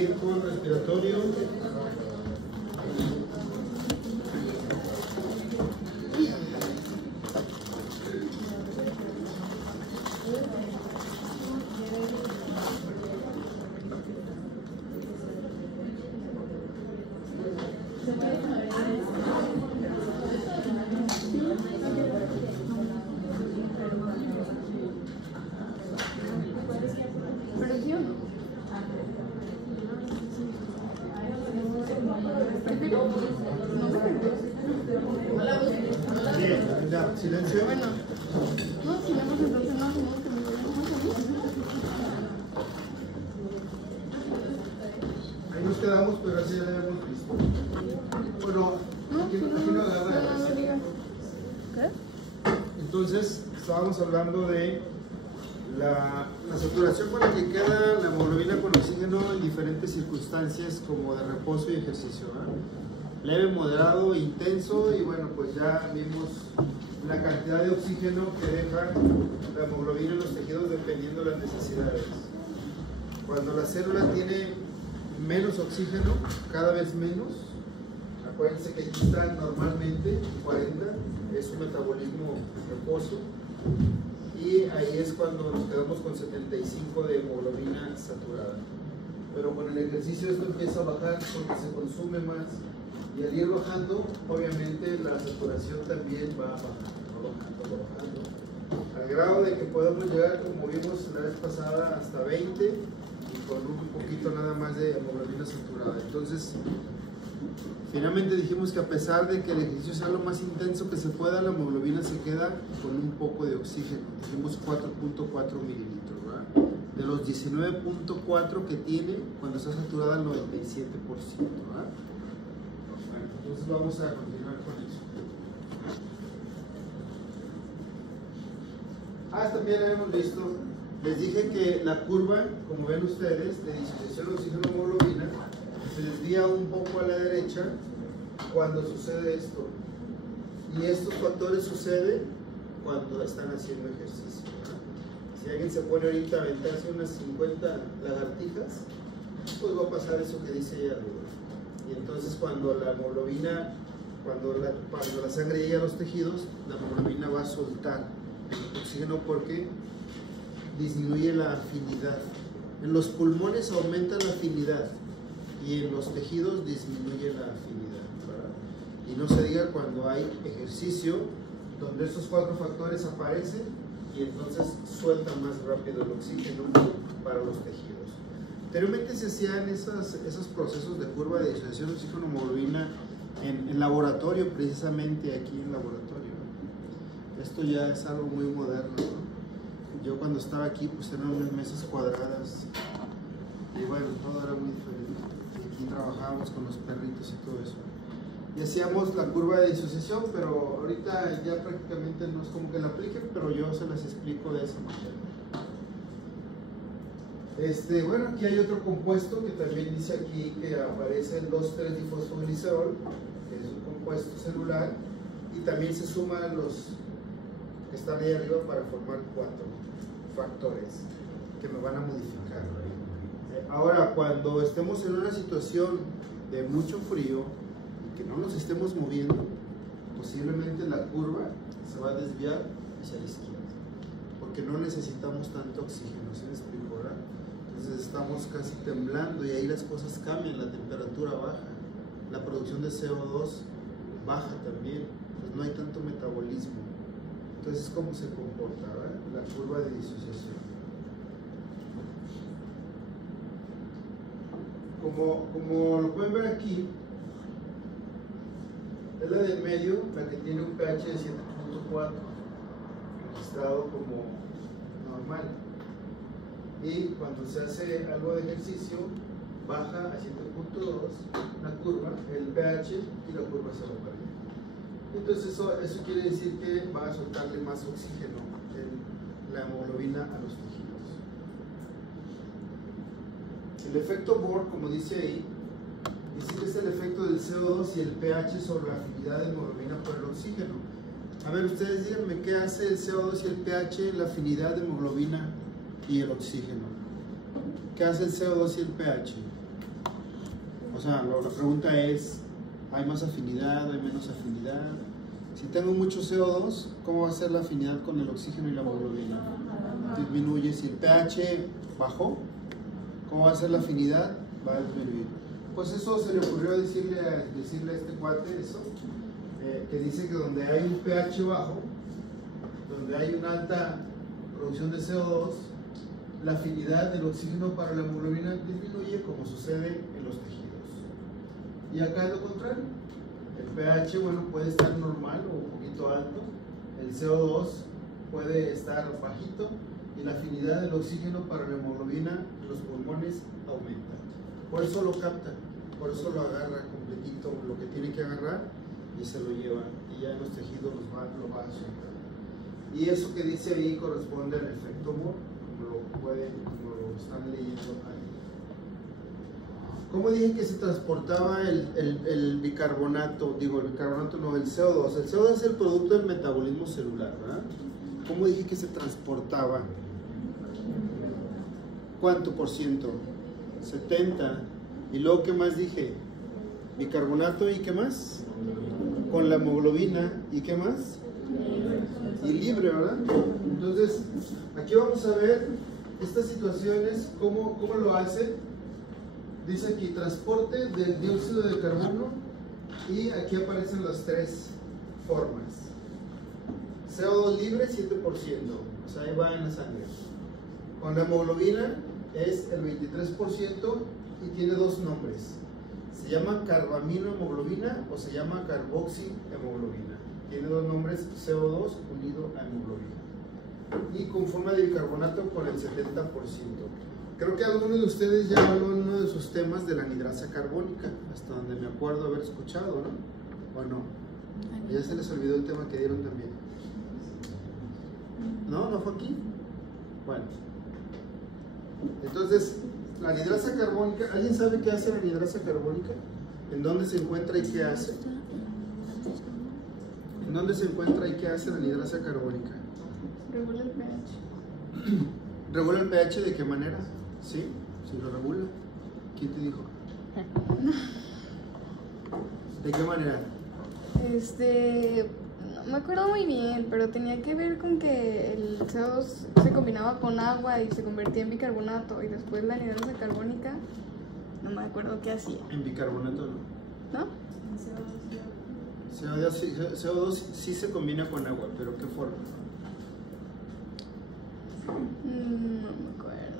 seguir con respiratorio. Silencio. Bueno, no, sigamos entonces, no, que me ahí nos quedamos, pero así ya lo habíamos visto. Bueno, aquí no agarra. ¿Qué? Entonces, estábamos hablando de la saturación con la que queda la hemoglobina con oxígeno en diferentes circunstancias como de reposo y ejercicio, ¿verdad? Leve, moderado, intenso, y bueno, pues ya vimos la cantidad de oxígeno que deja la hemoglobina en los tejidos dependiendo de las necesidades. Cuando la célula tiene menos oxígeno, cada vez menos, acuérdense que aquí está normalmente 40, es un metabolismo reposo, y ahí es cuando nos quedamos con 75 de hemoglobina saturada. Pero con el ejercicio esto empieza a bajar porque se consume más, y al ir bajando, obviamente la saturación también va bajando, al grado de que podemos llegar, como vimos la vez pasada, hasta 20 y con un poquito nada más de hemoglobina saturada. Entonces, finalmente dijimos que a pesar de que el ejercicio sea lo más intenso que se pueda, la hemoglobina se queda con un poco de oxígeno. Dijimos 4.4 mililitros, ¿verdad? De los 19.4 que tiene cuando está saturada al 97%, ¿verdad? Bueno, entonces vamos a continuar con eso. También habíamos visto, les dije que la curva, como ven ustedes, de disociación de oxígeno-hemoglobina se desvía un poco a la derecha cuando sucede esto, y estos factores suceden cuando están haciendo ejercicio, ¿verdad? Si alguien se pone ahorita a aventarse unas 50 lagartijas, pues va a pasar eso que dice ahí arriba, y entonces cuando la hemoglobina, cuando la sangre llega a los tejidos, la hemoglobina va a soltar el oxígeno porque disminuye la afinidad. En los pulmones aumenta la afinidad y en los tejidos disminuye la afinidad, ¿verdad? Y no se diga cuando hay ejercicio, donde estos cuatro factores aparecen y entonces suelta más rápido el oxígeno para los tejidos. Anteriormente se hacían esos procesos de curva de disociación de oxígeno-hemoglobina en laboratorio, precisamente aquí en laboratorio. Esto ya es algo muy moderno, ¿no? Yo cuando estaba aquí, pues eran unas mesas cuadradas y bueno, todo era muy diferente. Aquí trabajábamos con los perritos y todo eso. Y hacíamos la curva de disociación, pero ahorita ya prácticamente no es como que la apliquen, pero yo se las explico de esa manera. Bueno, aquí hay otro compuesto que también dice aquí que aparece el 2,3-difosfoglicol, que es un compuesto celular, y también se suman los que están ahí arriba para formar 4 factores que me van a modificar. Ahora, cuando estemos en una situación de mucho frío y que no nos estemos moviendo, posiblemente la curva se va a desviar hacia la izquierda, porque no necesitamos tanto oxígeno, ¿sí me explico, verdad? Entonces estamos casi temblando y ahí las cosas cambian, la temperatura baja, la producción de CO2 baja también, pues no hay tanto metabolismo. Entonces, ¿cómo se comporta, ¿verdad? La curva de disociación? Como lo pueden ver aquí, es la del medio, la que tiene un pH de 7.4, registrado como normal. Y cuando se hace algo de ejercicio, baja a 7.2 la curva, el pH, y la curva se va para allá. Entonces eso quiere decir que va a soltarle más oxígeno en la hemoglobina a los tejidos. El efecto Bohr, como dice ahí, dice que es el efecto del CO2 y el pH sobre la afinidad de hemoglobina por el oxígeno. A ver, ustedes díganme, ¿qué hace el CO2 y el pH en la afinidad de hemoglobina y el oxígeno? ¿Qué hace el CO2 y el pH? O sea, la pregunta es, ¿hay más afinidad, hay menos afinidad? Si tengo mucho CO2, ¿cómo va a ser la afinidad con el oxígeno y la hemoglobina? Disminuye. Si el pH bajó, ¿cómo va a ser la afinidad? Va a disminuir. Pues eso se le ocurrió decirle a este cuate eso, que dice que donde hay un pH bajo, donde hay una alta producción de CO2, la afinidad del oxígeno para la hemoglobina disminuye, como sucede en los tejidos. Y acá es lo contrario. El pH, bueno, puede estar normal o un poquito alto, el CO2 puede estar bajito y la afinidad del oxígeno para la hemoglobina en los pulmones aumenta. Por eso lo capta, por eso lo agarra completito, lo que tiene que agarrar, y se lo lleva, y ya en los tejidos lo va a soltar. Y eso que dice ahí corresponde al efecto Moore, como lo están leyendo ahí. ¿Cómo dije que se transportaba el bicarbonato? Digo, el bicarbonato no, el CO2. El CO2 es el producto del metabolismo celular, ¿verdad? ¿Cómo dije que se transportaba? ¿Cuánto por ciento? 70. ¿Y luego qué más dije? Bicarbonato, ¿y qué más? Con la hemoglobina, ¿y qué más? Y libre, ¿verdad? Entonces, aquí vamos a ver estas situaciones, cómo lo hace. Dice aquí, transporte del dióxido de carbono, y aquí aparecen las tres formas. CO2 libre, 7%, o sea, ahí va en la sangre. Con la hemoglobina es el 23% y tiene dos nombres. Se llama carbaminohemoglobina o se llama carboxihemoglobina. Tiene dos nombres, CO2 unido a hemoglobina. Y con forma de bicarbonato con el 70%. Creo que alguno de ustedes ya habló en uno de sus temas de la anhidrasa carbónica, hasta donde me acuerdo haber escuchado, ¿no? ¿O no? Ya se les olvidó el tema que dieron también. ¿No? ¿No fue aquí? Bueno. Entonces, la anhidrasa carbónica, ¿alguien sabe qué hace la anhidrasa carbónica? ¿En dónde se encuentra y qué hace? ¿En dónde se encuentra y qué hace la anhidrasa carbónica? Regula el pH. ¿Regula el pH de qué manera? ¿Sí? ¿Sí lo regula? ¿Quién te dijo? ¿De qué manera? No me acuerdo muy bien, pero tenía que ver con que el CO2 se combinaba con agua y se convertía en bicarbonato, y después la anhidrasa carbónica, no me acuerdo qué hacía. En bicarbonato no. ¿No? CO2 sí se combina con agua, pero ¿qué forma? No me acuerdo.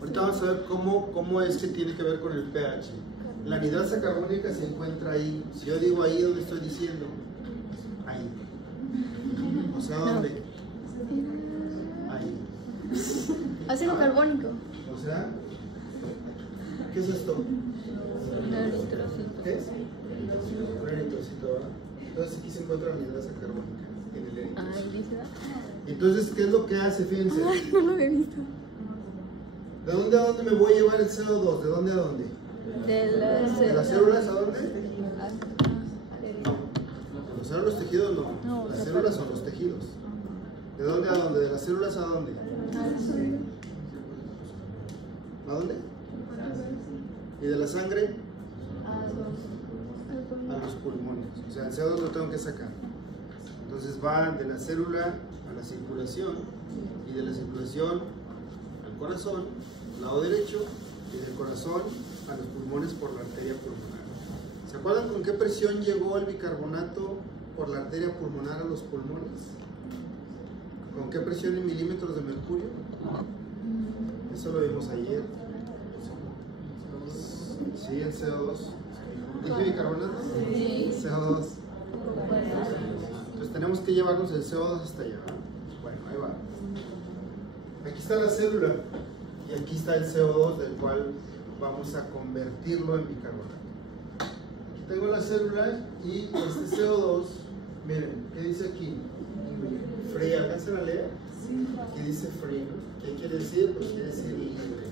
Ahorita vamos a ver cómo es que tiene que ver con el pH. La anhidrasa carbónica se encuentra ahí. Si yo digo ahí, ¿dónde estoy diciendo? Ahí. O sea, ¿dónde? Ahí. Ácido carbónico. O sea, ¿qué es esto? Eritrocito. ¿Qué es? Un eritrocito, ¿verdad? Entonces aquí se encuentra la anhidrasa carbónica en el eritrocito. Entonces, ¿qué es lo que hace? Fíjense. Ay, no lo he visto. ¿De dónde a dónde me voy a llevar el CO2? ¿De dónde a dónde? ¿De las células a dónde? No. ¿Los células tejidos no? Las células son los tejidos. ¿De dónde a dónde? ¿De las células a dónde? ¿A dónde? ¿Y de la sangre? A los pulmones. O sea, el CO2 lo tengo que sacar. Entonces va de la célula a la circulación, y de la circulación al corazón, lado derecho, y del corazón a los pulmones por la arteria pulmonar. ¿Se acuerdan con qué presión llegó el bicarbonato por la arteria pulmonar a los pulmones? ¿Con qué presión en milímetros de mercurio? Eso lo vimos ayer. Sí, el CO2. ¿Dije bicarbonato? Sí. CO2. Entonces tenemos que llevarnos el CO2 hasta allá. Bueno, ahí va. Aquí está la célula y aquí está el CO2, del cual vamos a convertirlo en bicarbonato. Aquí tengo la célula y este CO2, miren, ¿qué dice aquí? Free, ¿alcanzan a leer? Aquí dice free, ¿no? ¿Qué quiere decir? Pues quiere decir libre.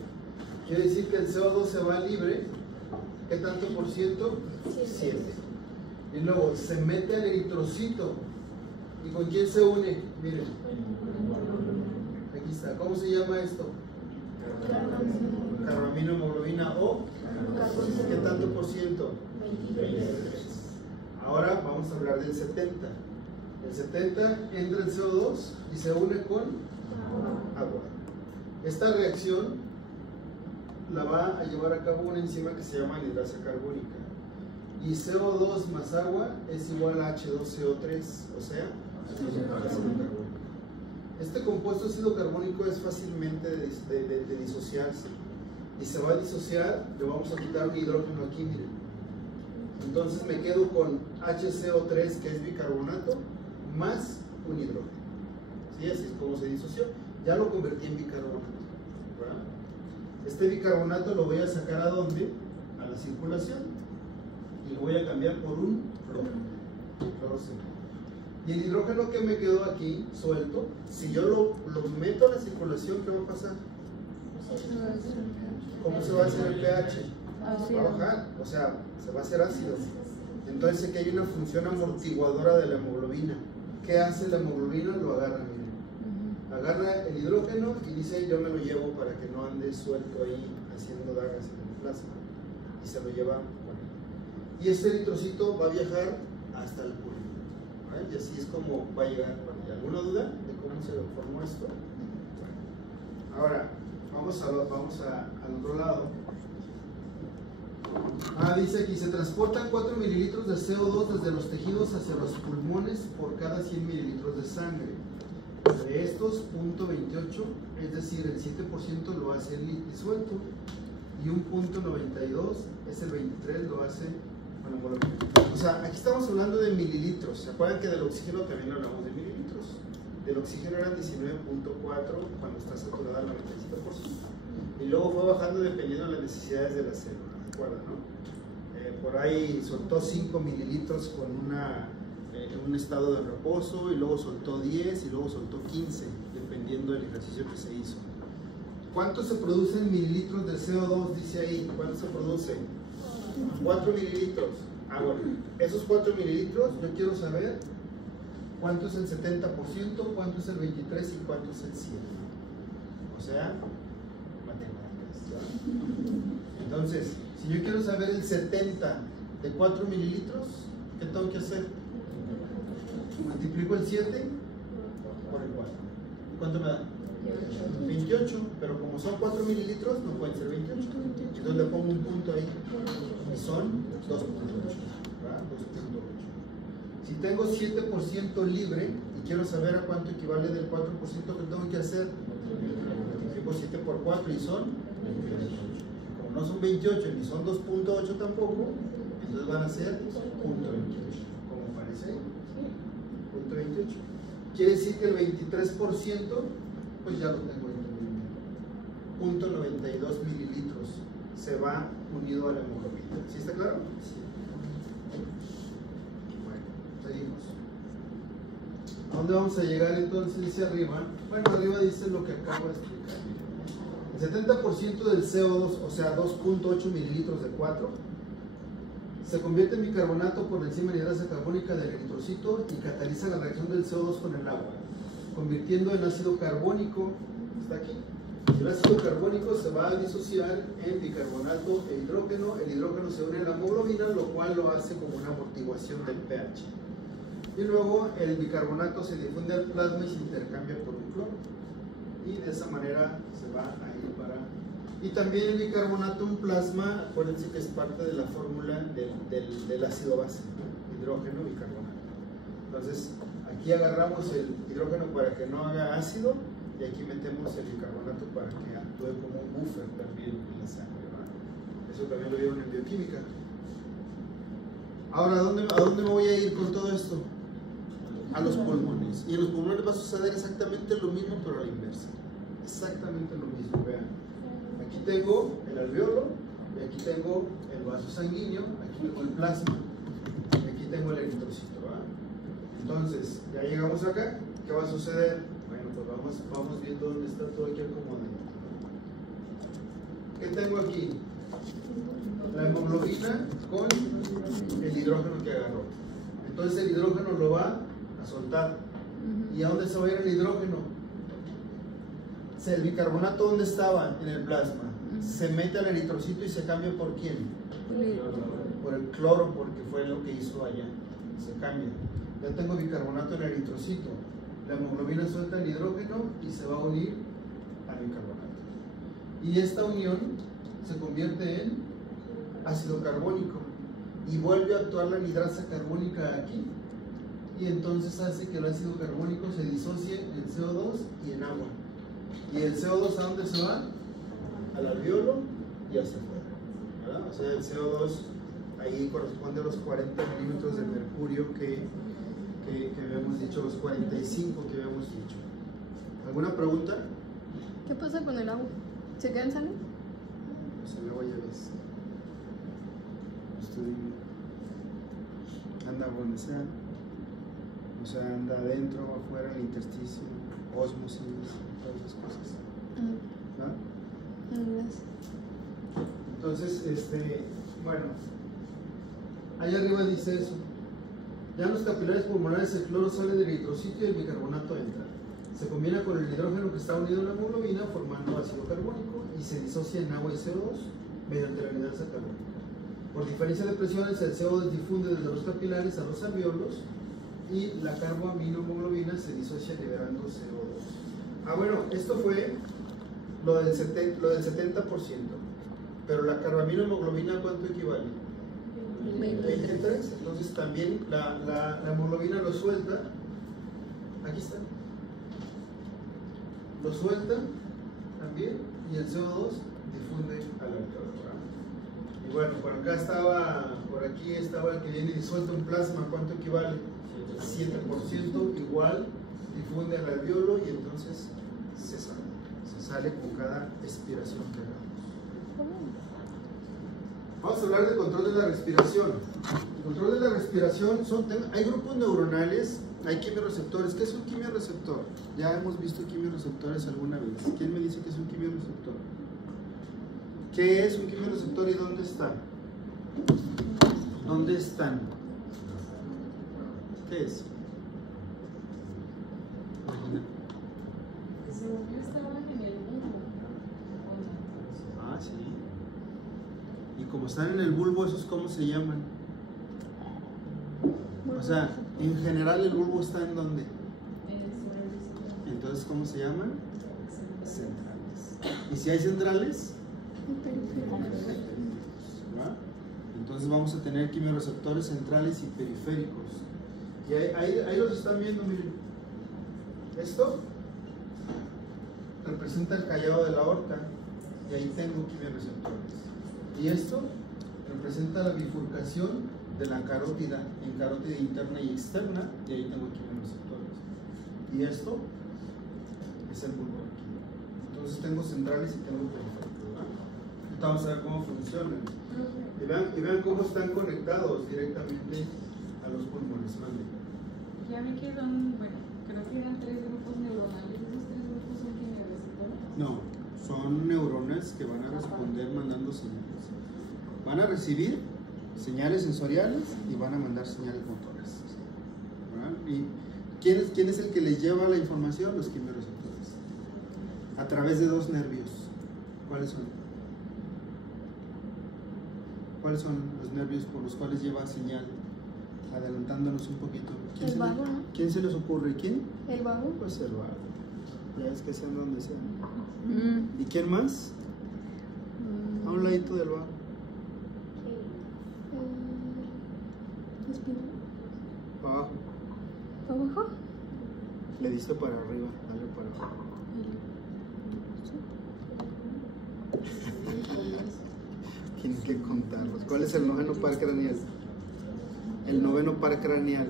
Quiere decir que el CO2 se va libre. ¿Qué tanto por ciento? 7. Y luego se mete al eritrocito. ¿Y con quién se une? Miren. Aquí está. ¿Cómo se llama esto? carbamino, hemoglobina O. ¿Qué tanto por ciento? 23. Ahora vamos a hablar del 70. El 70 entra el CO2 y se une con agua. Esta reacción la va a llevar a cabo una enzima que se llama anhidrasa carbónica. Y CO2 más agua es igual a H2CO3, o sea, ácido carbónico. Este compuesto ácido carbónico es fácilmente de disociarse. Y se va a disociar, le vamos a quitar un hidrógeno aquí, miren. Entonces me quedo con HCO3, que es bicarbonato, más un hidrógeno. ¿Sí? Así es como se disoció. Ya lo convertí en bicarbonato, ¿verdad? Este bicarbonato lo voy a sacar ¿a dónde? A la circulación. Y lo voy a cambiar por un cloroceno. Y el hidrógeno que me quedó aquí suelto, si yo lo meto a la circulación, ¿qué va a pasar? ¿Cómo se va a hacer el pH? Va a bajar, o sea, se va a hacer ácido. Entonces aquí hay una función amortiguadora de la hemoglobina. ¿Qué hace la hemoglobina? Lo agarra, miren. Agarra el hidrógeno y dice, yo me lo llevo para que no ande suelto ahí haciendo dagas en el plasma. Y se lo lleva con él. Y este eritrocito va a viajar hasta el pulmón. Y así es como va a llegar. ¿Hay alguna duda de cómo se formó esto? Bueno. Ahora, vamos al otro lado. Dice aquí, se transportan 4 mililitros de CO2 desde los tejidos hacia los pulmones por cada 100 mililitros de sangre. De estos, 0.28, es decir, el 7% lo hace disuelto y un 0.92, es el 23, lo hace con la molécula. O sea, aquí estamos hablando de mililitros. ¿Se acuerdan que del oxígeno también hablamos de mililitros? Del oxígeno eran 19.4 cuando está saturada al 97%. Y luego fue bajando dependiendo de las necesidades de la célula. ¿Recuerdan, no? Por ahí soltó 5 mililitros con en un estado de reposo, y luego soltó 10 y luego soltó 15, dependiendo del ejercicio que se hizo. ¿Cuánto se produce en mililitros de CO2? Dice ahí. ¿Cuánto se produce? 4 mililitros. Bueno, esos 4 mililitros yo quiero saber cuánto es el 70%, cuánto es el 23% y cuánto es el 100%. O sea, matemáticas, ¿ya? Entonces, si yo quiero saber el 70 de 4 mililitros, ¿qué tengo que hacer? Multiplico el 7 por el 4. ¿Cuánto me da? 28, pero como son 4 mililitros, no pueden ser 28. Entonces le pongo un punto ahí. Y son 2.8. 2.8. Si tengo 7% libre y quiero saber a cuánto equivale del 4%, ¿qué tengo que hacer? Multiplico 7 por 4 y son 28. Como no son 28 ni son 2.8 tampoco, entonces van a ser 0.28. ¿Cómo parece? 0.28. Quiere decir que el 23%, pues ya lo tengo en 0.92 mililitros se va unido a la hemoglobina. ¿Sí está claro? Sí. Bueno, seguimos. ¿A dónde vamos a llegar entonces? Dice arriba. Bueno, arriba dice lo que acabo de explicar. El 70% del CO2, o sea 2.8 mililitros de 4, se convierte en bicarbonato por la enzima anhidrasa carbónica del eritrocito y cataliza la reacción del CO2 con el agua, convirtiendo en ácido carbónico. Está aquí. El ácido carbónico se va a disociar en bicarbonato e hidrógeno. El hidrógeno se une a la hemoglobina, lo cual lo hace como una amortiguación del pH. Y luego el bicarbonato se difunde al plasma y se intercambia por un cloro. Y de esa manera se va a ir para... Y también el bicarbonato en plasma, acuérdense que es parte de la fórmula del ácido base, ¿no? Hidrógeno, bicarbonato. Entonces, aquí agarramos el hidrógeno para que no haga ácido, y aquí metemos el bicarbonato para que actúe como un buffer también en la sangre, ¿no? Eso también lo vieron en bioquímica. Ahora, ¿a dónde me voy a ir con todo esto? A los pulmones. Y en los pulmones va a suceder exactamente lo mismo, pero a la inversa. Exactamente lo mismo, vean. Aquí tengo el alveolo, y aquí tengo el vaso sanguíneo, aquí tengo el plasma, y aquí tengo el eritrocito, ¿verdad? Entonces, ya llegamos acá, ¿qué va a suceder? Bueno, pues vamos viendo dónde está todo aquí acomodado. ¿Qué tengo aquí? La hemoglobina con el hidrógeno que agarró. Entonces el hidrógeno lo va a soltar. ¿Y a dónde se va a ir el hidrógeno? ¿El bicarbonato dónde estaba? En el plasma. se mete al eritrocito y se cambia por quién? Por el cloro, porque fue lo que hizo allá. Se cambia. Ya tengo bicarbonato en el eritrocito. La hemoglobina suelta el hidrógeno y se va a unir al bicarbonato. Y esta unión se convierte en ácido carbónico y vuelve a actuar la anhidrasa carbónica aquí. Y entonces hace que el ácido carbónico se disocie en CO2 y en agua. ¿Y el CO2 a dónde se va? Al alveolo y hacia afuera, ¿verdad? O sea, el CO2 ahí corresponde a los 40 milímetros de mercurio que habíamos dicho, los 45 que habíamos dicho. ¿Alguna pregunta? ¿Qué pasa con el agua? ¿Se queda en sangre? Pues el agua ya ves. Anda donde sea. O sea, anda adentro, afuera, en el intersticio, ósmosis, todas esas cosas. ¿No? Gracias. Entonces, bueno, ahí arriba dice eso. Ya en los capilares pulmonares el cloro sale del eritrocito y el bicarbonato entra. Se combina con el hidrógeno que está unido a la hemoglobina formando ácido carbónico y se disocia en agua y CO2 mediante la anhidrasa carbónica. Por diferencia de presiones, el CO2 difunde desde los capilares a los alveolos y la carboaminohemoglobina se disocia liberando CO2. Ah, bueno, esto fue lo del 70%. Pero la carboaminohemoglobina, ¿a cuánto equivale? 23. Entonces también la hemoglobina lo suelta. Aquí está. Lo suelta también y el CO2 difunde al alveolo. Y bueno, por acá estaba, por aquí estaba el que viene disuelto en plasma. ¿Cuánto equivale? 7%, igual difunde al alveolo y entonces se sale con cada expiración que hagamos. Vamos a hablar del control de la respiración. El control de la respiración hay grupos neuronales, hay quimiorreceptores. ¿Qué es un quimiorreceptor? Ya hemos visto quimiorreceptores alguna vez. ¿Quién me dice que es un quimiorreceptor? ¿Qué es un quimiorreceptor y dónde está? ¿Dónde están? ¿Qué es? Según yo estaban en el bulbo. Ah, sí. Y como están en el bulbo, ¿esos cómo se llaman? O sea, en general el bulbo está en ¿dónde? Entonces, ¿cómo se llaman? Centrales. ¿Y si hay centrales? ¿Va? Entonces vamos a tener quimiorreceptores centrales y periféricos. Y ahí los están viendo, miren. Esto representa el callado de la aorta y ahí tengo quimiorreceptores. Y esto representa la bifurcación de la carótida en carótida interna y externa y ahí tengo quimiorreceptores. Y esto es el bulbo aquí. Entonces tengo centrales y tengo periféricos, ¿verdad? Vamos a ver cómo funcionan. Y vean cómo están conectados directamente a los pulmones. Ya vi que son, bueno, creo que eran 3 grupos neuronales. ¿Esos 3 grupos son quimiorreceptores? No, son neuronas que van a responder mandando señales. Van a recibir señales sensoriales y van a mandar señales motoras. ¿Verdad? ¿Y quién es el que les lleva la información? Los quimiorreceptores. A través de 2 nervios. ¿Cuáles son? ¿Cuáles son los nervios por los cuales lleva señal? Adelantándonos un poquito. El vago, ¿no? ¿Quién se les ocurre? ¿Quién? El vago. Pues el vago. Ya es que sean donde sean. ¿Y quién más? A un ladito del vago. Espina. Para abajo. ¿Abajo? Le diste para arriba. Dale para abajo. Tienes que contarlos. ¿Cuál es el noveno par craneal? El noveno par craneal.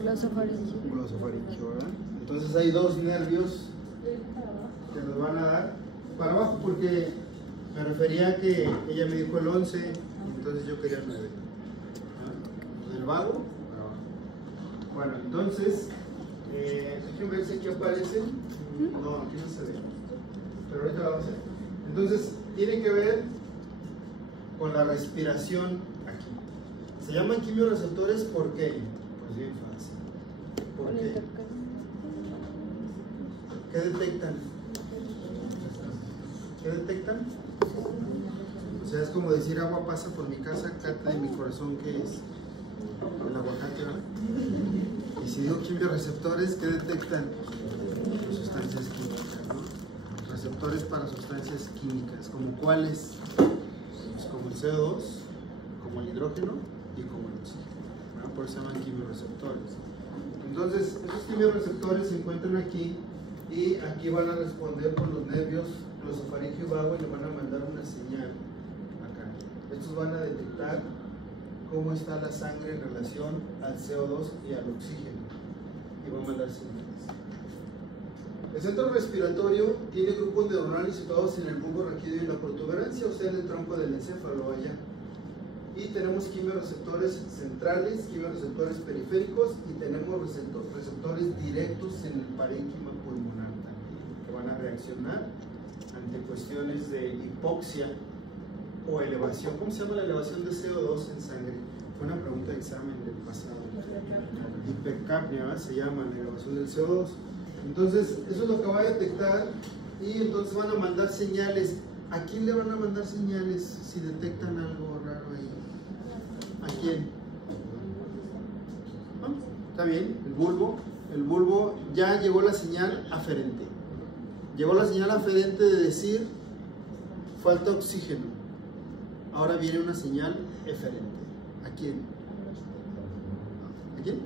Glosofaringio. Glosofaringio, ¿verdad? Entonces hay 2 nervios que nos van a dar para abajo porque me refería a que ella me dijo el 11, entonces yo quería el 9. El vago para abajo. Bueno, entonces, déjenme ver si aquí aparecen. No, aquí no se ve. Pero ahorita lo vamos a ver. Entonces, tiene que ver con la respiración aquí. Se llaman quimiorreceptores ¿por qué? Pues bien fácil. ¿Por qué? ¿Qué detectan? ¿Qué detectan? O sea, es como decir agua pasa por mi casa, cata de mi corazón, que es el aguacate, ¿verdad? Y si digo quimioreceptores, ¿qué detectan? Pues sustancias químicas, ¿no? Receptores para sustancias químicas, ¿como cuáles? Pues como el CO2, como el hidrógeno y como el oxígeno, ¿verdad? Por eso se llaman quimioreceptores. Entonces, esos quimioreceptores se encuentran aquí y aquí van a responder por los nervios glosofaringio y vago y le van a mandar una señal acá. Estos van a detectar cómo está la sangre en relación al CO2 y al oxígeno y va a mandar señales. El centro respiratorio tiene grupos neuronales situados en el bulbo raquídeo y la protuberancia, o sea, en el tronco del encéfalo allá. Y tenemos quimioreceptores centrales, quimioreceptores periféricos y tenemos receptores directos en el parénquima pulmonar también, que van a reaccionar ante cuestiones de hipoxia o elevación. ¿Cómo se llama la elevación de CO2 en sangre? Fue una pregunta de examen del pasado. Hipercapnia se llama la elevación del CO2. Entonces, eso es lo que va a detectar y entonces van a mandar señales. ¿A quién le van a mandar señales si detectan algo raro ahí? ¿A quién? ¿No? ¿Está bien? El bulbo. El bulbo ya llegó la señal aferente. Llegó la señal aferente de decir falta oxígeno. Ahora viene una señal eferente. ¿A quién? ¿A quién?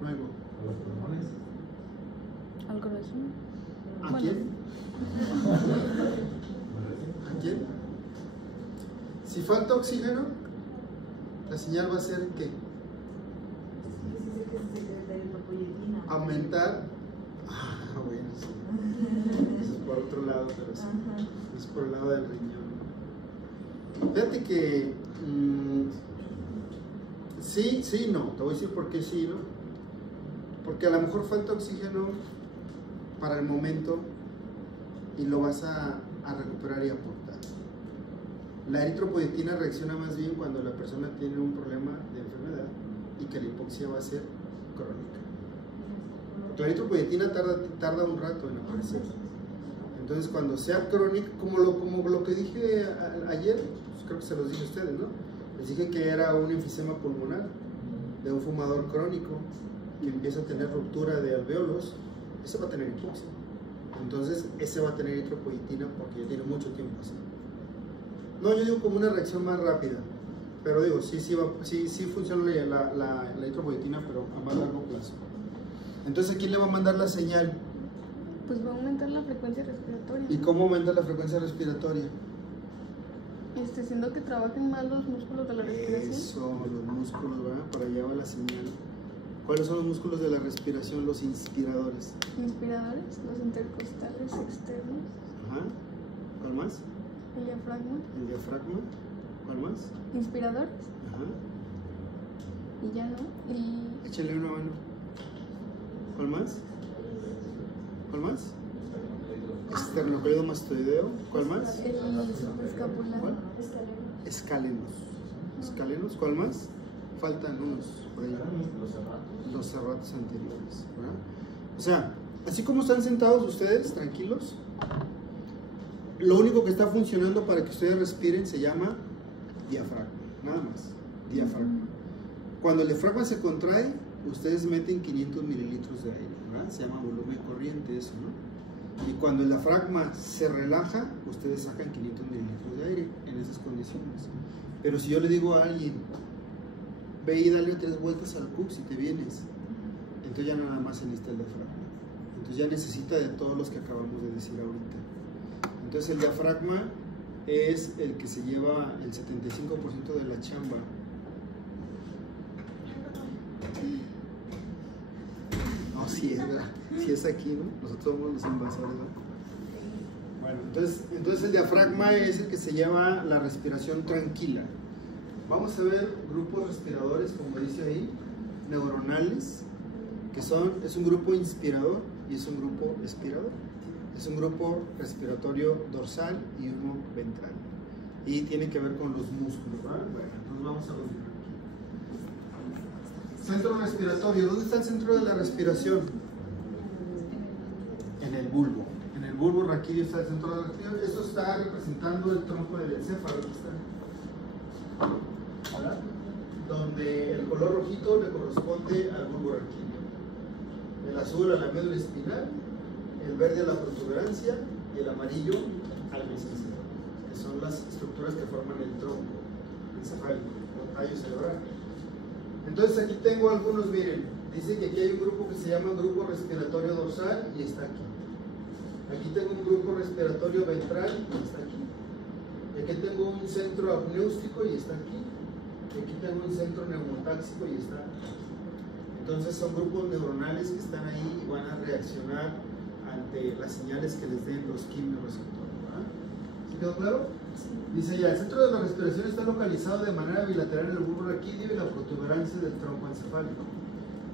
Luego. Al corazón. ¿A quién? ¿A quién? Si falta oxígeno, la señal va a ser ¿qué? Aumentar. Bueno, sí. Eso es por otro lado, pero sí. Es por el lado del riñón. Fíjate que sí, no. Te voy a decir por qué sí, ¿no? Porque a lo mejor falta oxígeno para el momento y lo vas a recuperar y aportar. La eritropoyetina reacciona más bien cuando la persona tiene un problema de enfermedad y que la hipoxia va a ser crónica. La eritropoyetina tarda un rato en aparecer. Entonces, cuando sea crónica, como lo que dije ayer, pues creo que se los dije a ustedes, ¿no? Les dije que era un enfisema pulmonar de un fumador crónico que empieza a tener ruptura de alveolos, ese va a tener hipoxia. Entonces, ese va a tener eritropoyetina porque ya tiene mucho tiempo así. No, yo digo como una reacción más rápida, pero digo, sí funciona la eritropoyetina, pero a más largo plazo. Entonces, ¿a quién le va a mandar la señal? Pues va a aumentar la frecuencia respiratoria. ¿Y cómo aumenta la frecuencia respiratoria? Siendo que trabajen más los músculos de la respiración. Eso, los músculos, ¿verdad? Para allá va la señal. ¿Cuáles son los músculos de la respiración? Los inspiradores. Inspiradores, los intercostales externos. Ajá. ¿Cuál más? El diafragma. El diafragma. ¿Cuál más? Inspiradores. Ajá. Y ya no. Y Échale una mano. ¿Cuál más? ¿Cuál más? Esternocleido mastoideo. ¿Cuál más? el escapular. ¿Cuál? Escalenos. Escalenos. ¿Cuál más? Faltan unos por ahí. Los serratos anteriores, ¿verdad? O sea, así como están sentados ustedes, tranquilos, lo único que está funcionando para que ustedes respiren se llama diafragma, nada más, diafragma. Cuando el diafragma se contrae, ustedes meten 500 mililitros de aire, ¿verdad? Se llama volumen corriente eso, ¿no? Y cuando el diafragma se relaja, ustedes sacan 500 mililitros de aire en esas condiciones. Pero si yo le digo a alguien, ve y dale 3 vueltas al CUX y te vienes, entonces ya nada más se necesita el diafragma. Entonces ya necesita de todos los que acabamos de decir ahorita. Entonces el diafragma es el que se lleva el 75% de la chamba. No, sí es, ¿verdad? Sí es aquí, ¿no? Nosotros somos los invasores, ¿no? Bueno, entonces el diafragma es el que se lleva la respiración tranquila. Vamos a ver grupos respiradores, como dice ahí, neuronales, que es un grupo inspirador y es un grupo expirador. Es un grupo respiratorio dorsal y uno ventral. Y tiene que ver con los músculos, ¿verdad? Bueno, entonces vamos a continuar aquí. Centro respiratorio. ¿Dónde está el centro de la respiración? En el bulbo. En el bulbo raquídeo está al centro del raquídeo. Esto está representando el tronco del encéfalo. Aquí está. ¿Verdad? Donde el color rojito le corresponde al bulbo raquídeo, el azul a la médula espinal, el verde a la protuberancia y el amarillo al mesencéfalo, que son las estructuras que forman el tronco encefálico, el tallo cerebral. Entonces aquí tengo algunos, miren, dice que aquí hay un grupo que se llama grupo respiratorio dorsal y está aquí. Aquí tengo un grupo respiratorio ventral y está aquí. Y aquí tengo un centro apneústico y está aquí. Y aquí tengo un centro neumotáxico y está aquí. Entonces son grupos neuronales que están ahí y van a reaccionar ante las señales que les den los quimiorreceptores. ¿Sí quedó claro? Dice ya, el centro de la respiración está localizado de manera bilateral en el bulbo raquídeo y la protuberancia del tronco encefálico.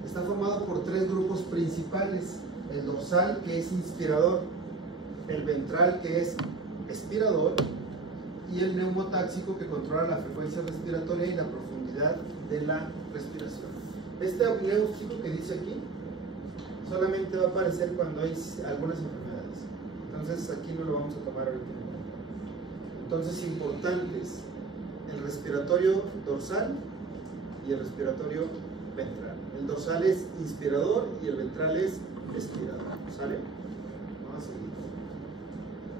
Está formado por tres grupos principales: el dorsal, que es inspirador, el ventral, que es expirador, y el neumotáxico, que controla la frecuencia respiratoria y la profundidad de la respiración. Este apneústico que dice aquí solamente va a aparecer cuando hay algunas enfermedades, entonces aquí no lo vamos a tomar ahorita. Entonces, importantes: el respiratorio dorsal y el respiratorio ventral. El dorsal es inspirador y el ventral es expirador. ¿Sale? Vamos a seguir.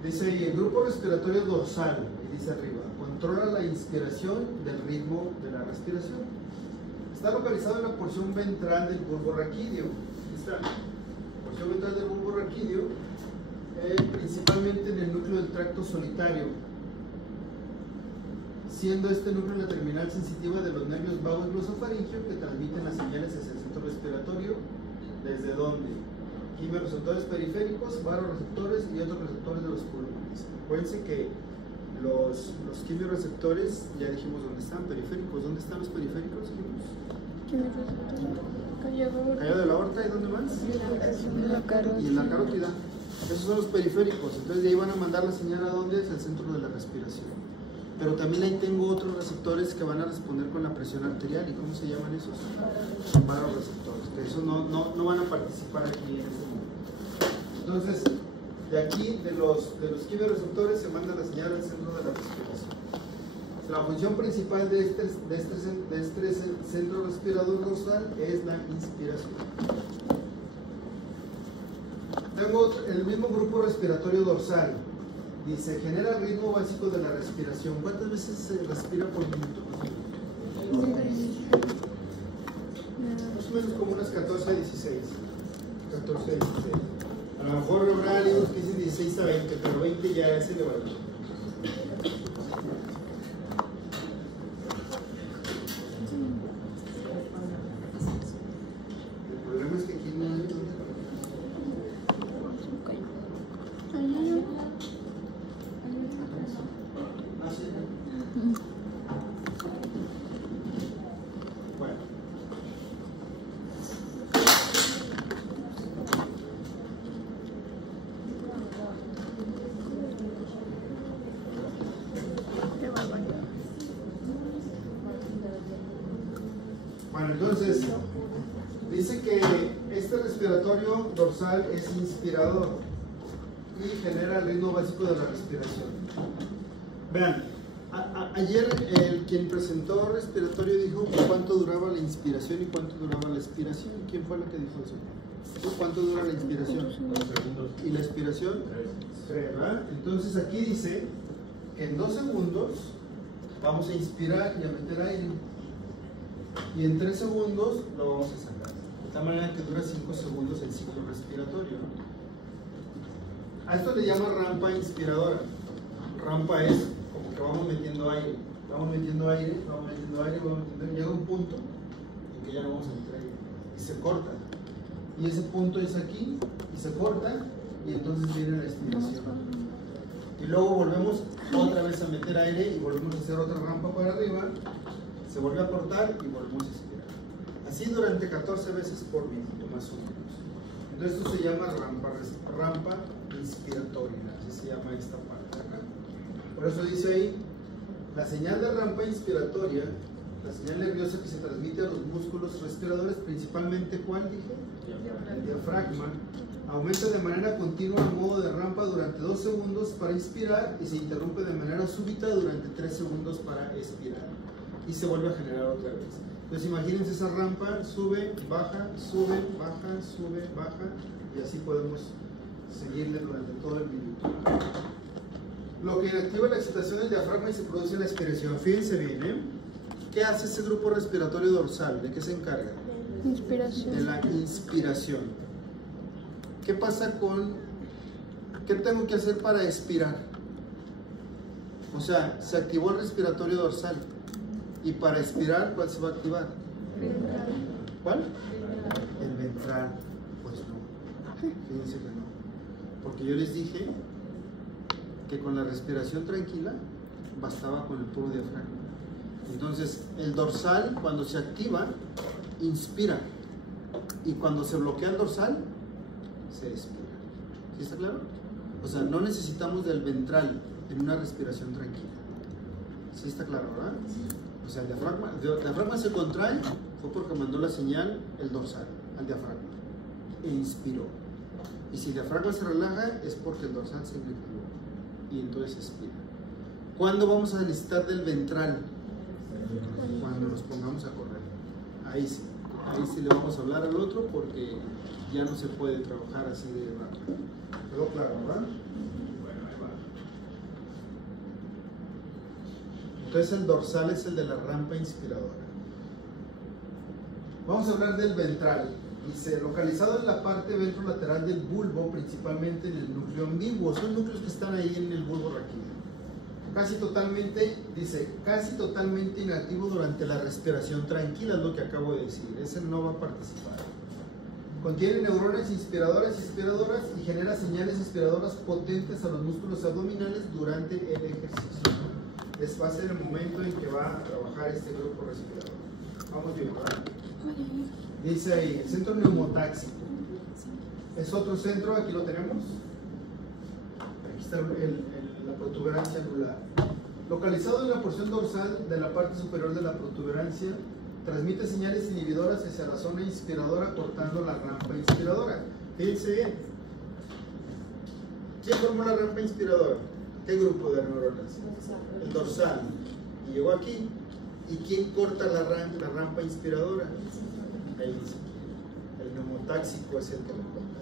Dice ahí, el grupo respiratorio dorsal, y dice arriba, controla la inspiración del ritmo de la respiración. Está localizado en la porción ventral del bulbo raquídeo. Aquí está. Porción ventral del bulbo raquídeo, principalmente en el núcleo del tracto solitario, siendo este núcleo la terminal sensitiva de los nervios vago y glosofaringeo que transmiten las señales hacia el centro respiratorio. ¿Desde dónde? Quimiorreceptores periféricos, baroreceptores y otros receptores de los pulmones. Acuérdense que los quimiorreceptores, ya dijimos dónde están, periféricos. ¿Dónde están los periféricos? Callado de la aorta, ¿y dónde más? Y en la carótida. Esos son los periféricos. Entonces de ahí van a mandar la señal a dónde es el centro de la respiración. Pero también ahí tengo otros receptores que van a responder con la presión arterial. ¿Y cómo se llaman esos? Baroreceptores, que esos no van a participar aquí en este momento. Entonces, de aquí, de los quimiorreceptores, se manda la señal al centro de la respiración. La función principal de este centro respirador dorsal es la inspiración. Tengo el mismo grupo respiratorio dorsal. Dice, genera el ritmo básico de la respiración. ¿Cuántas veces se respira por minuto? Más o menos como unas 14 a 16. 14 a 16. A lo mejor habrá libros que dicen 16 a 20, pero 20 ya es elevado. El problema es que aquí no hay. Bueno, entonces, dice que este respiratorio dorsal es inspirador y genera el ritmo básico de la respiración. Vean, ayer quien presentó respiratorio dijo cuánto duraba la inspiración y cuánto duraba la expiración. ¿Quién fue la que dijo eso? ¿Cuánto dura la inspiración? 2 segundos. ¿Y la expiración? 3, ¿verdad? Entonces aquí dice que en 2 segundos vamos a inspirar y a meter aire. Y en 3 segundos lo vamos a sacar. De tal manera que dura 5 segundos el ciclo respiratorio. A esto le llama rampa inspiradora. Rampa es como que vamos metiendo aire. Vamos metiendo aire, vamos metiendo aire, vamos metiendo. Llega un punto en que ya no vamos a meter aire. Y se corta. Y ese punto es aquí, y se corta, y entonces viene la expiración. Y luego volvemos otra vez a meter aire y volvemos a hacer otra rampa para arriba. Se vuelve a cortar y volvemos a expirar. Así durante 14 veces por minuto, más o menos. Entonces esto se llama rampa inspiratoria, así se llama esta parte de acá. Por eso dice ahí, la señal de rampa inspiratoria La señal nerviosa que se transmite a los músculos respiradores, principalmente, ¿cuál dije? El diafragma. Aumenta de manera continua a modo de rampa durante 2 segundos para inspirar y se interrumpe de manera súbita durante 3 segundos para expirar. Y se vuelve a generar otra vez. Entonces imagínense esa rampa, sube, baja, y así podemos seguirle durante todo el minuto. Lo que inactiva la excitación del diafragma y se produce la expiración. Fíjense bien, ¿eh? ¿Qué hace ese grupo respiratorio dorsal? ¿De qué se encarga? Inspiración. De la inspiración. ¿Qué pasa con... ¿Qué tengo que hacer para expirar? O sea, se activó el respiratorio dorsal. Y para expirar, ¿cuál se va a activar? Ventral. ¿Cuál? El ventral. Pues no. Fíjense que no. Porque yo les dije que con la respiración tranquila bastaba con el puro diafragma. Entonces, el dorsal, cuando se activa, inspira. Y cuando se bloquea el dorsal, se expira. ¿Sí está claro? O sea, no necesitamos del ventral en una respiración tranquila. ¿Sí está claro, verdad? O sea, el diafragma se contrae, fue porque mandó la señal el dorsal al diafragma e inspiró. Y si el diafragma se relaja, es porque el dorsal se inactivó y entonces expira. ¿Cuándo vamos a necesitar del ventral? Cuando nos pongamos a correr. Ahí sí le vamos a hablar al otro porque ya no se puede trabajar así de rápido. ¿Quedó claro, verdad? Bueno, ahí va. Entonces el dorsal es el de la rampa inspiradora. Vamos a hablar del ventral. Dice, localizado en la parte ventrolateral del bulbo, principalmente en el núcleo ambiguo. Son núcleos que están ahí en el bulbo raquídeo. Casi totalmente inactivo durante la respiración tranquila, es lo que acabo de decir. Ese no va a participar. Contiene neuronas inspiradoras y expiradoras y genera señales inspiradoras potentes a los músculos abdominales durante el ejercicio. Va a ser el momento en que va a trabajar este grupo respirador. Vamos bien, ¿verdad? Dice ahí, el centro neumotáxico. Es otro centro, aquí lo tenemos. Aquí está la protuberancia anular. Localizado en la porción dorsal de la parte superior de la protuberancia, transmite señales inhibidoras hacia la zona inspiradora cortando la rampa inspiradora. Fíjense bien. ¿Quién formó la rampa inspiradora? ¿Qué grupo de neuronas? El dorsal. Y llegó aquí. ¿Y quién corta la rampa inspiradora? Ahí dice. El neumotáxico es el que la corta.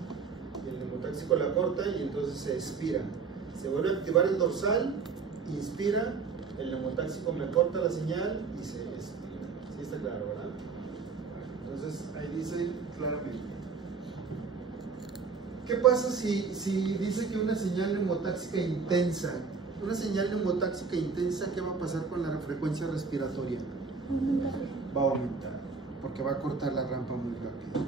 Y el neumotáxico la corta y entonces se expira. Se vuelve a activar el dorsal, inspira, el neumotáxico me corta la señal y se expira. ¿Sí está claro, verdad? Entonces ahí dice claramente. ¿Qué pasa si dice que una señal neumotáxica intensa? Una señal neumotáxica intensa, ¿qué va a pasar con la frecuencia respiratoria? Va a aumentar, porque va a cortar la rampa muy rápido.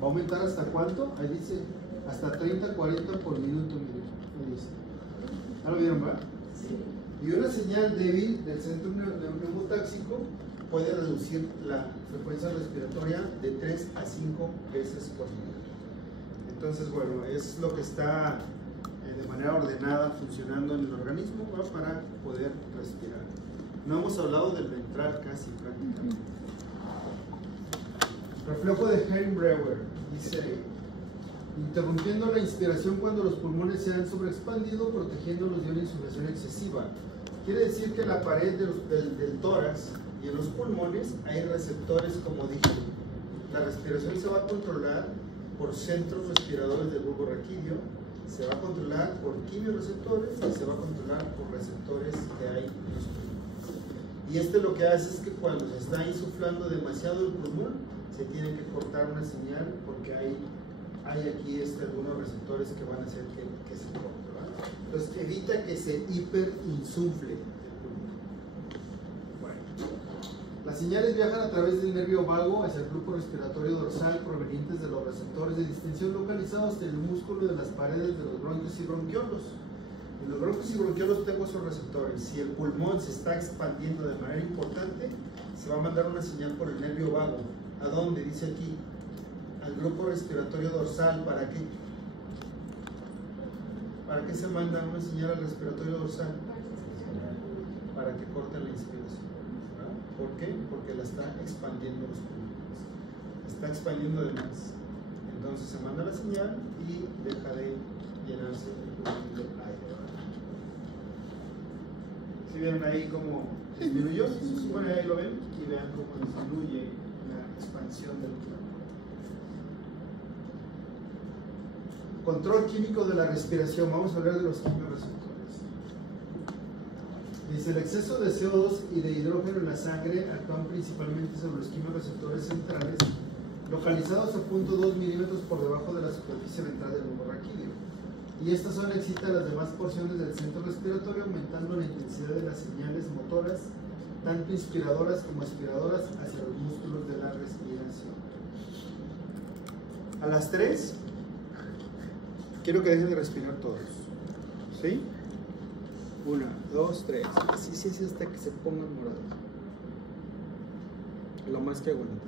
¿Va a aumentar hasta cuánto? Ahí dice, hasta 30, 40 por minuto. Ahí dice. ¿Ya lo vieron, verdad? Sí. Y una señal débil del centro neumotáxico puede reducir la frecuencia respiratoria de 3 a 5 veces por minuto. Entonces, bueno, es lo que está de manera ordenada funcionando en el organismo, ¿va? Para poder respirar. No hemos hablado del ventral casi prácticamente. Reflejo de Heimbreuer dice, interrumpiendo la inspiración cuando los pulmones se han sobreexpandido, protegiéndolos de una insuflación excesiva. Quiere decir que en la pared del tórax y en los pulmones hay receptores, como dije. La respiración se va a controlar por centros respiradores del bulbo raquídeo, se va a controlar por quimiorreceptores y se va a controlar por receptores que hay en los pulmones. Y lo que hace es que cuando se está insuflando demasiado el pulmón, se tiene que cortar una señal porque hay aquí algunos receptores que van a hacer que se corte, ¿verdad? Entonces evita que se hiperinsufle el pulmón. Bueno, las señales viajan a través del nervio vago hacia el grupo respiratorio dorsal provenientes de los receptores de distensión localizados en el músculo de las paredes de los bronquios y bronquiolos. En los bronquios y bronquiolos tengo esos receptores. Si el pulmón se está expandiendo de manera importante, se va a mandar una señal por el nervio vago. ¿A dónde? Dice aquí. Al grupo respiratorio dorsal. ¿Para qué? ¿Para qué se manda una señal al respiratorio dorsal? Para que corte la inspiración, ¿verdad? ¿Por qué? Porque la está expandiendo los pulmones. Está expandiendo de más. Entonces se manda la señal y deja de llenarse el pulmón de aire. ¿Sí vieron ahí cómo disminuyó? Bueno, ahí lo ven y vean cómo disminuye la expansión del pulmón. Control químico de la respiración. Vamos a hablar de los quimiorreceptores. Dice, el exceso de CO2 y de hidrógeno en la sangre actúan principalmente sobre los quimiorreceptores centrales, localizados a 0.2 milímetros por debajo de la superficie ventral del globo raquídeo. Y esta zona excita las demás porciones del centro respiratorio, aumentando la intensidad de las señales motoras, tanto inspiradoras como expiradoras, hacia los músculos de la respiración. A las 3, quiero que dejen de respirar todos. ¿Sí? 1, 2, 3. Así, hasta que se pongan morados. Lo más que aguanten.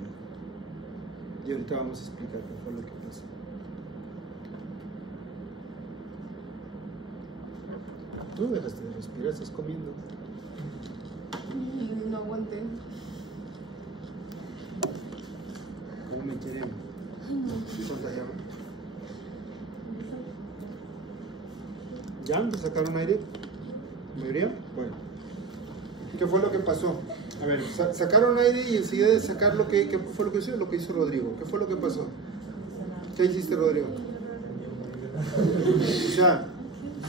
Y ahorita vamos a explicar qué fue lo que pasó. Tú dejaste de respirar, estás comiendo. No aguanté. ¿Cómo me quieren contagiar? ¿Ya? ¿Te sacaron aire? ¿Mayoría? Bueno. ¿Qué fue lo que pasó? A ver, sacaron aire y enseguida de sacar ¿qué fue lo que hizo? Lo que hizo Rodrigo. ¿Qué fue lo que pasó? ¿Qué hiciste, Rodrigo? O sea,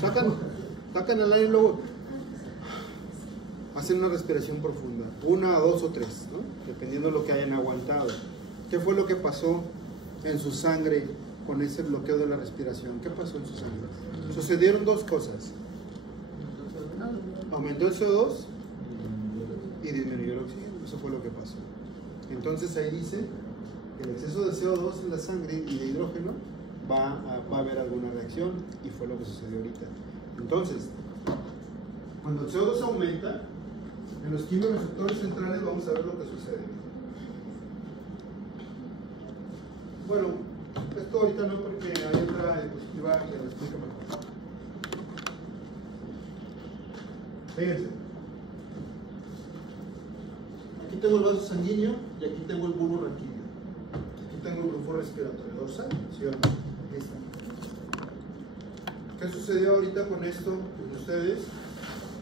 sacan el aire y luego hacen una respiración profunda. 1, 2 o 3, ¿no? Dependiendo de lo que hayan aguantado. ¿Qué fue lo que pasó en su sangre con ese bloqueo de la respiración? ¿Qué pasó en su sangre? Sucedieron dos cosas. Aumentó el CO2 y disminuyó el oxígeno. Eso fue lo que pasó. Entonces ahí dice que el exceso de CO2 en la sangre y de hidrógeno va a haber alguna reacción, y fue lo que sucedió ahorita. Entonces, cuando el CO2 aumenta, en los quimiorreceptores centrales vamos a ver lo que sucede. Bueno, esto ahorita no, porque hay otra diapositiva que lo explica mejor. Fíjense. Aquí tengo el vaso sanguíneo y aquí tengo el bulbo raquídeo. Aquí tengo el grupo respiratorio dorsal, ¿sí o no? Aquí está. ¿Qué sucedió ahorita con esto? Pues ustedes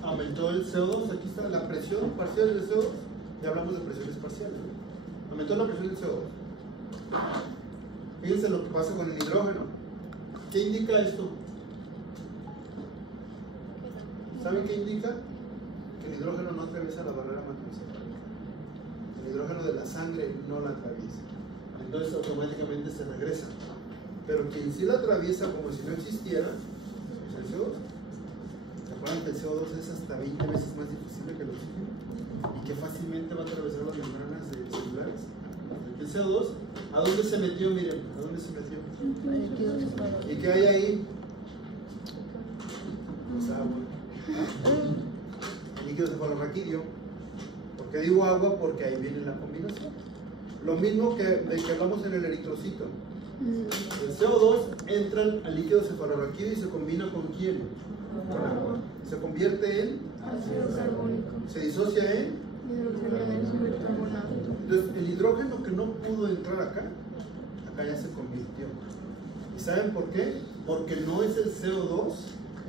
aumentó el CO2, aquí está la presión parcial del CO2, ya hablamos de presiones parciales, ¿no? Aumentó la presión del CO2. Fíjense lo que pasa con el hidrógeno. ¿Qué indica esto? ¿Saben qué indica? Que el hidrógeno no atraviesa la barrera hematoencefálica. El hidrógeno de la sangre no la atraviesa. Entonces automáticamente se regresa. Pero quien sí la atraviesa como si no existiera es el CO2. ¿Se acuerdan que el CO2 es hasta 20 veces más difícil que el oxígeno? Y que fácilmente va a atravesar las membranas celulares. El CO2, ¿a dónde se metió? Miren, ¿a dónde se metió? ¿Y qué hay ahí? Pues agua. El líquido cefalorraquídeo. ¿Por qué digo agua? Porque ahí viene la combinación. Lo mismo que hablamos en el eritrocito. El CO2 entra al líquido cefalorraquídeo y se combina ¿con quién? Con agua. Se convierte en ácido carbónico. Se disocia en hidrógeno y carbonato. Entonces, el hidrógeno que no pudo entrar acá ya se convirtió. ¿Y saben por qué? Porque no es el CO2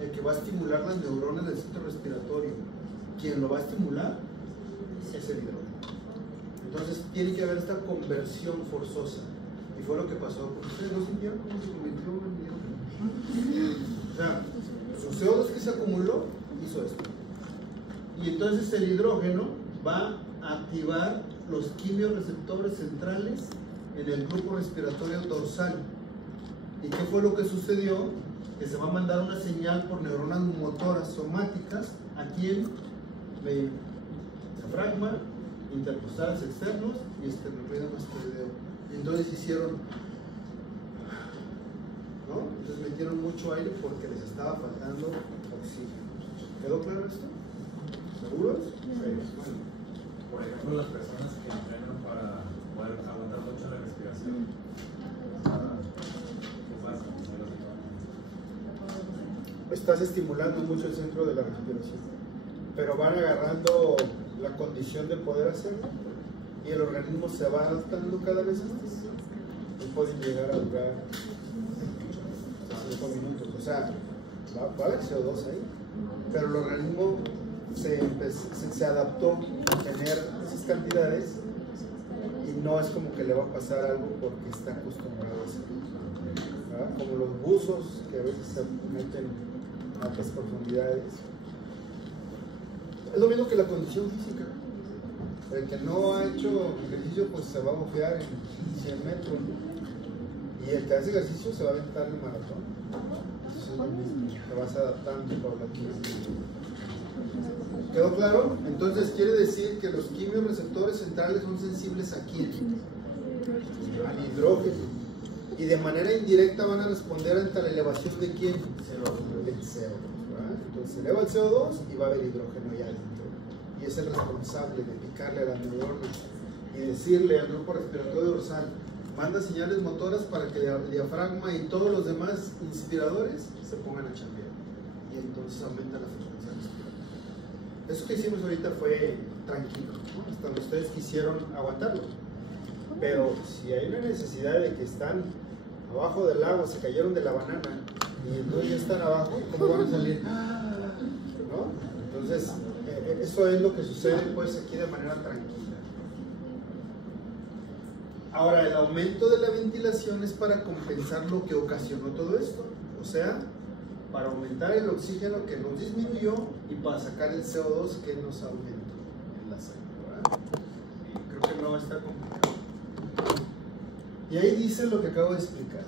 el que va a estimular las neuronas del centro respiratorio. Quien lo va a estimular es el hidrógeno. Entonces, tiene que haber esta conversión forzosa. Y fue lo que pasó. ¿Ustedes no sintieron cómo se convirtió en hidrógeno? O sea, su CO2 que se acumuló hizo esto. Y entonces el hidrógeno va a activar los quimiorreceptores centrales en el grupo respiratorio dorsal. ¿Y qué fue lo que sucedió? Que se va a mandar una señal por neuronas motoras somáticas aquí en el diafragma, intercostales externos y esternocleido mastoideo. Y entonces hicieron, ¿no? Entonces metieron mucho aire porque les estaba faltando oxígeno. ¿Quedó claro esto? ¿Seguros? Sí. Bueno. Por ejemplo, las personas que entrenan para poder aguantar mucho la respiración, ¿qué pasa? Estás estimulando mucho el centro de la respiración, pero van agarrando la condición de poder hacerlo y el organismo se va adaptando cada vez más. Y pueden llegar a durar 5 minutos, o sea, va a haber CO2 ahí, pero el organismo se adaptó a tener esas cantidades y no es como que le va a pasar algo porque está acostumbrado a hacerlo. Como los buzos que a veces se meten a altas profundidades. Es lo mismo que la condición física. El que no ha hecho ejercicio pues se va a bofear en 100 metros y el que hace ejercicio se va a aventar el maratón. Eso es lo mismo, te vas adaptando paulatinamente. ¿Quedó claro? Entonces quiere decir que los quimiorreceptores centrales son sensibles ¿a quién? Al hidrógeno. Y de manera indirecta van a responder ante la elevación de quién? Del CO2. Entonces se eleva el CO2 y va a haber hidrógeno ya dentro. Y es el responsable de picarle a las neuronas y decirle al grupo respiratorio dorsal, manda señales motoras para que el diafragma y todos los demás inspiradores se pongan a chambear. Y entonces aumenta la frecuencia respiratoria. Eso que hicimos ahorita fue tranquilo, ¿no? Hasta ustedes quisieron aguantarlo. Pero si hay una necesidad de que están abajo del agua, se cayeron de la banana y entonces ya están abajo, ¿cómo van a salir? ¿No? Entonces, eso es lo que sucede pues aquí de manera tranquila. Ahora, el aumento de la ventilación es para compensar lo que ocasionó todo esto. O sea, para aumentar el oxígeno que nos disminuyó y para sacar el CO2 que nos aumentó en la sangre, ¿verdad? Y creo que no está complicado. Y ahí dice lo que acabo de explicar.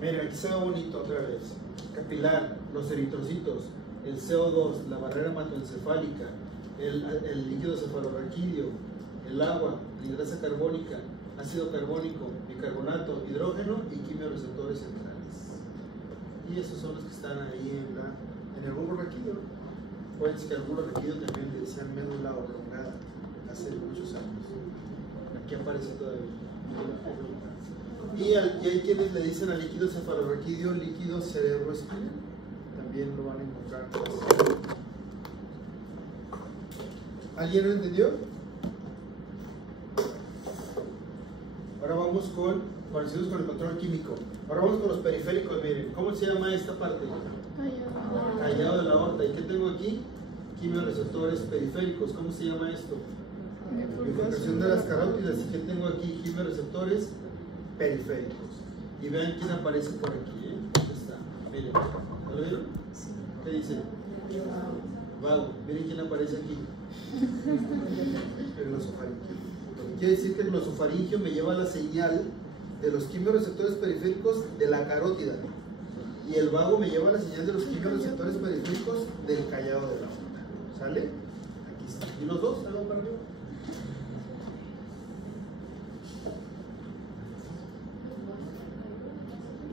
Miren, aquí se ve bonito otra vez. Capilar, los eritrocitos, el CO2, la barrera hematoencefálica, el líquido cefalorraquídeo, el agua, la hidrasa carbónica, ácido carbónico, bicarbonato, hidrógeno y quimiorreceptores centrales. Y esos son los que están ahí en el bulbo raquídeo. Acuérdense que al bulbo raquídeo también le decían médula oblongada hace muchos años. Aquí aparece todavía. Y hay quienes le dicen al líquido cefalorraquídeo líquido cerebroespinal. También lo van a encontrar. ¿Alguien lo entendió? Ahora vamos parecidos con el control químico. Ahora vamos con los periféricos. Miren, ¿cómo se llama esta parte? Callado de la aorta. ¿Y qué tengo aquí? Quimiorreceptores periféricos. ¿Cómo se llama esto? Bifurcación de las carótidas. ¿Y qué tengo aquí? Quimiorreceptores periféricos. Y vean quién aparece por aquí. ¿Dónde está? Miren, ¿lo vieron? ¿Qué dice? Vago. Miren quién aparece aquí. El glosofaringio. Quiere decir que el glosofaringio me lleva la señal de los quimiorreceptores periféricos de la carótida. Y el vago me lleva la señal de los quimiorreceptores periféricos del callado de la aorta. ¿Sale? Aquí está. ¿Y los dos? ¿Algo para arriba?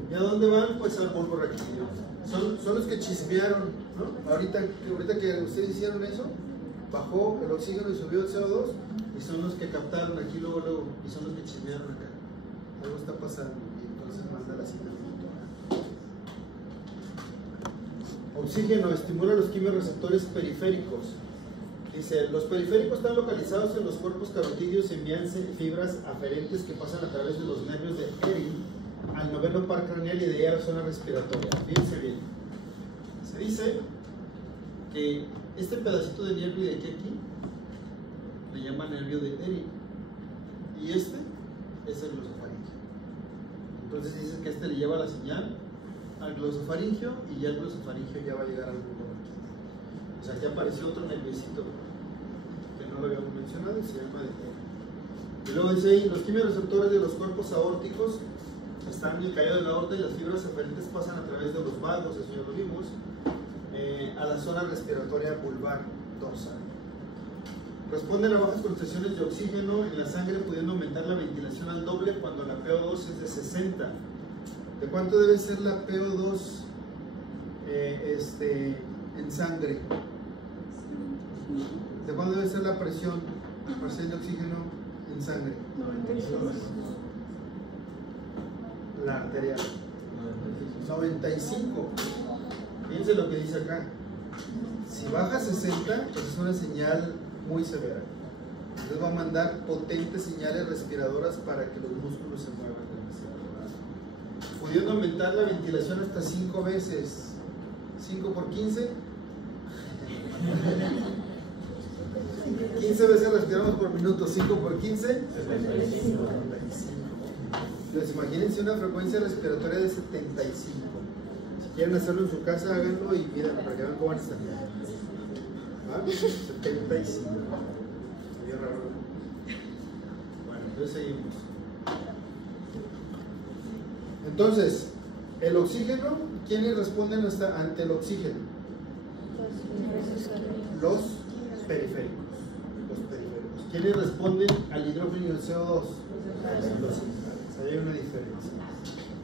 ¿Y a dónde van? Pues al bulbo raquídeo. Son los que chismearon, ¿no? Ahorita que ustedes hicieron eso, bajó el oxígeno y subió el CO2, y son los que captaron aquí luego, y son los que chismearon acá. Algo está pasando, y entonces manda la señal motora. Oxígeno estimula los quimiorreceptores periféricos. Dice, los periféricos están localizados en los cuerpos carotídeos y envían fibras aferentes que pasan a través de los nervios de Erin al noveno par craneal y de ahí a la zona respiratoria. Fíjense bien. Se dice que este pedacito de nervio de aquí a aquí le llama nervio de Erin y este es el glosofaringio. Entonces dice que este le lleva la señal al glosofaringio y ya el glosofaringio ya va a llegar al bulbo raquídeo. O sea, ya apareció otro nerviecito que no lo habíamos mencionado y se llama de Erin. Y luego dice ahí, los quimiorreceptores de los cuerpos aórticos están en el callado de la aorta y las fibras aferentes pasan a través de los vagos, eso ya lo vimos, a la zona respiratoria vulvar dorsal. Responden a bajas concentraciones de oxígeno en la sangre, pudiendo aumentar la ventilación al doble cuando la PO2 es de 60. ¿De cuánto debe ser la PO2 en sangre? ¿De cuánto debe ser la presión de oxígeno en sangre? 96. La arterial. 95. Fíjense lo que dice acá. Si baja 60, pues es una señal muy severa. Entonces va a mandar potentes señales respiradoras para que los músculos se muevan demasiado, ¿verdad? Pudiendo aumentar la ventilación hasta 5 veces. 5 por 15. 15 veces respiramos por minuto. 5 por 15. 75. Entonces imagínense una frecuencia respiratoria de 75. Si quieren hacerlo en su casa, háganlo y miren para que vean cómo van a estar. ¿Ah? 75. Muy raro. Bueno, entonces seguimos. Entonces, el oxígeno, ¿quiénes responden ante el oxígeno? Los periféricos. Los periféricos. ¿Quiénes responden al hidrógeno y al CO2? Los centrales. Ahí hay una diferencia.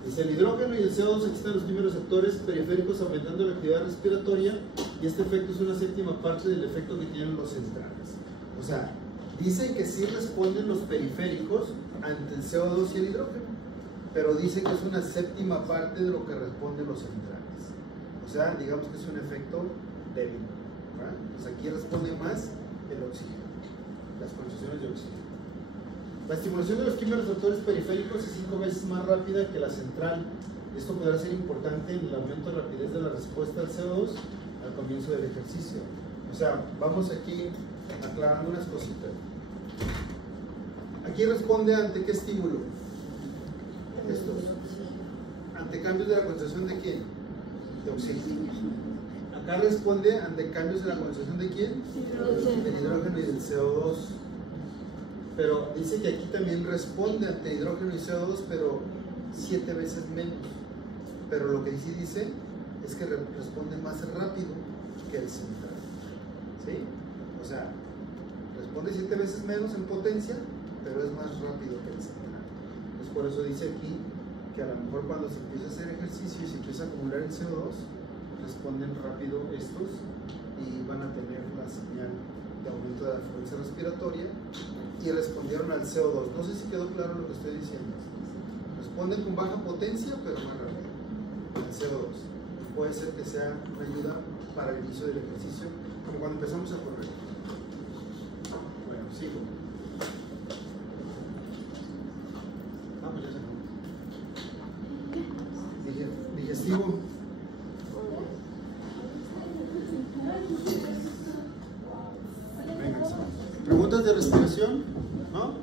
Dice, el hidrógeno y el CO2 excitan los mismos receptores periféricos aumentando la actividad respiratoria y este efecto es una séptima parte del efecto que tienen los centrales. O sea, dicen que sí responden los periféricos ante el CO2 y el hidrógeno, pero dicen que es una séptima parte de lo que responden los centrales. O sea, digamos que es un efecto débil, ¿verdad? Pues aquí responde más el oxígeno, las concentraciones de oxígeno. La estimulación de los quimioreceptores periféricos es 5 veces más rápida que la central. Esto podrá ser importante en el aumento de rapidez de la respuesta al CO2 al comienzo del ejercicio. O sea, vamos aquí aclarando unas cositas. Aquí responde ante qué estímulo. Estos. Ante cambios de la concentración de quién? De oxígeno. Acá responde ante cambios de la concentración de quién? Del hidrógeno y del CO2. Pero dice que aquí también responde ante hidrógeno y CO2, pero 7 veces menos. Pero lo que sí dice es que responde más rápido que el central. ¿Sí? O sea, responde 7 veces menos en potencia, pero es más rápido que el central. Entonces por eso dice aquí que a lo mejor cuando se empieza a hacer ejercicio y se empieza a acumular el CO2, responden rápido estos y van a tener la señal de aumento de la frecuencia respiratoria y respondieron al CO2. No sé si quedó claro lo que estoy diciendo. Responden con baja potencia, pero más rápido al CO2. Puede ser que sea una ayuda para el inicio del ejercicio, como cuando empezamos a correr. Bueno, sigo. Vamos, ya se acabó. Digestivo. Venga, preguntas de respiración, ¿no?